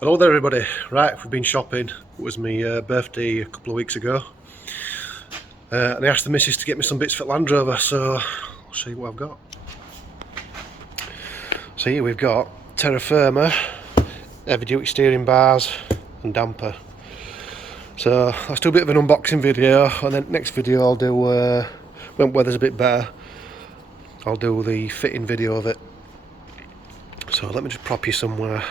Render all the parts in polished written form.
Hello there everybody. Right, we've been shopping. It was my birthday a couple of weeks ago. And I asked the missus to get me some bits for Land Rover, so I'll show you what I've got. So here we've got Terrafirma, heavy duty steering bars and damper. So let's do a bit of an unboxing video, and then next video I'll do, when weather's a bit better, I'll do the fitting video of it. So let me just prop you somewhere.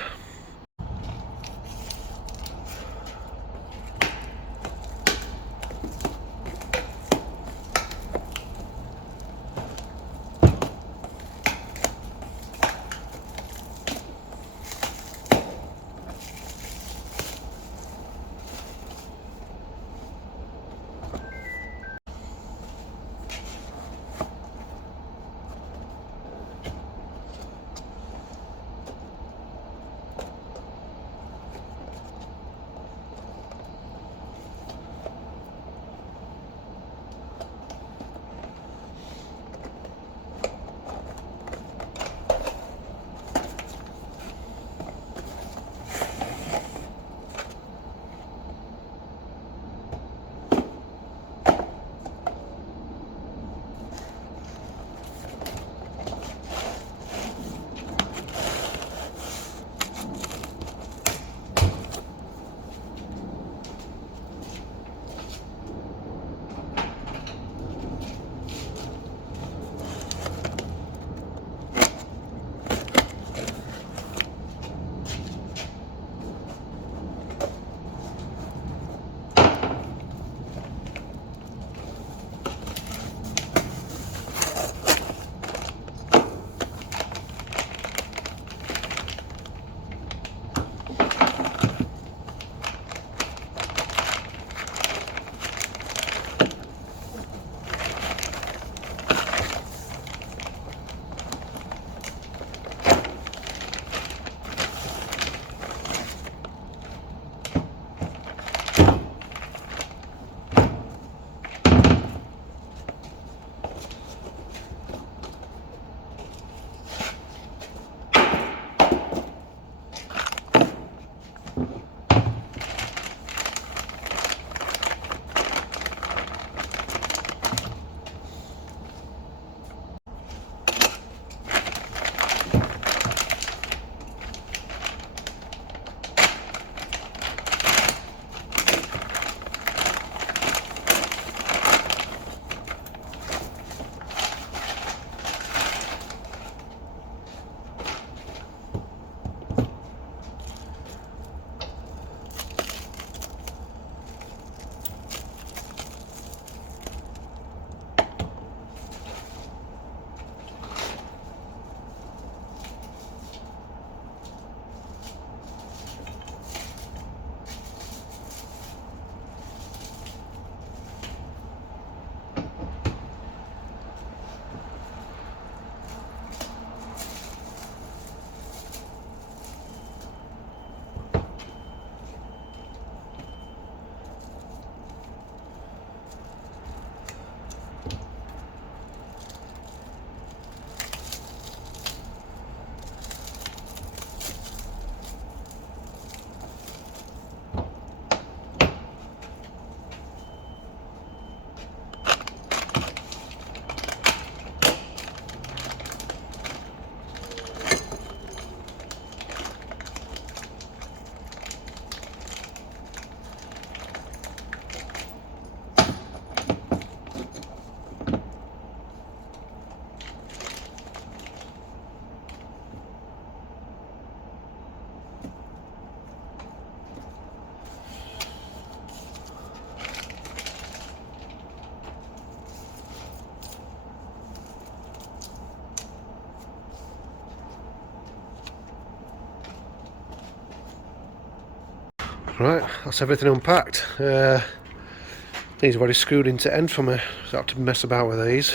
Right, that's everything unpacked. These are already screwed into end for me, so I have to mess about with these.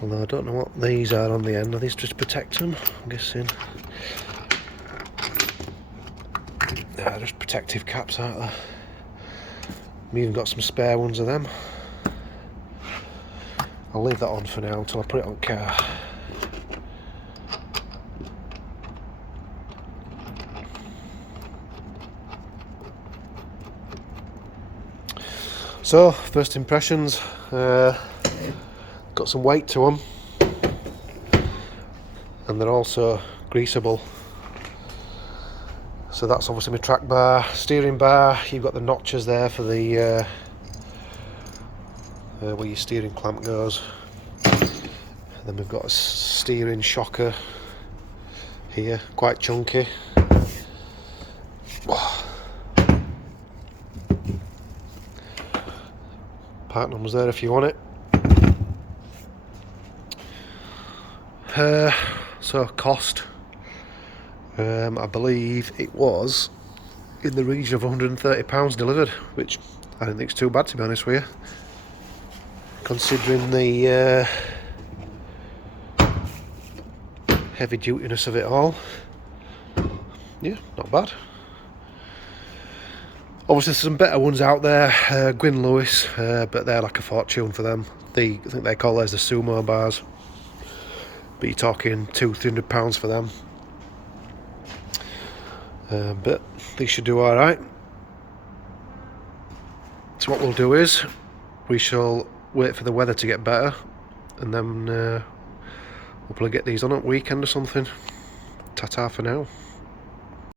Although I don't know what these are on the end. Are these just to protect them? I'm guessing. Yeah, just protective caps, aren't they? I've even got some spare ones of them. I'll leave that on for now until I put it on the car. So, first impressions, got some weight to them, and they're also greasable. So that's obviously my track bar, steering bar. You've got the notches there for the where your steering clamp goes. And then we've got a steering shocker here, quite chunky. Part numbers there if you want it. So cost, I believe it was in the region of £130 delivered, which I don't think it's too bad, to be honest with you, considering the heavy dutiness of it all. Yeah, not bad. Obviously there's some better ones out there, Gwyn Lewis, but they're like a fortune for them. I think they call those the sumo bars, but you're talking £200-300 for them. But these should do alright. So what we'll do is, we shall wait for the weather to get better, and then we'll probably get these on at weekend or something. Ta-ta for now.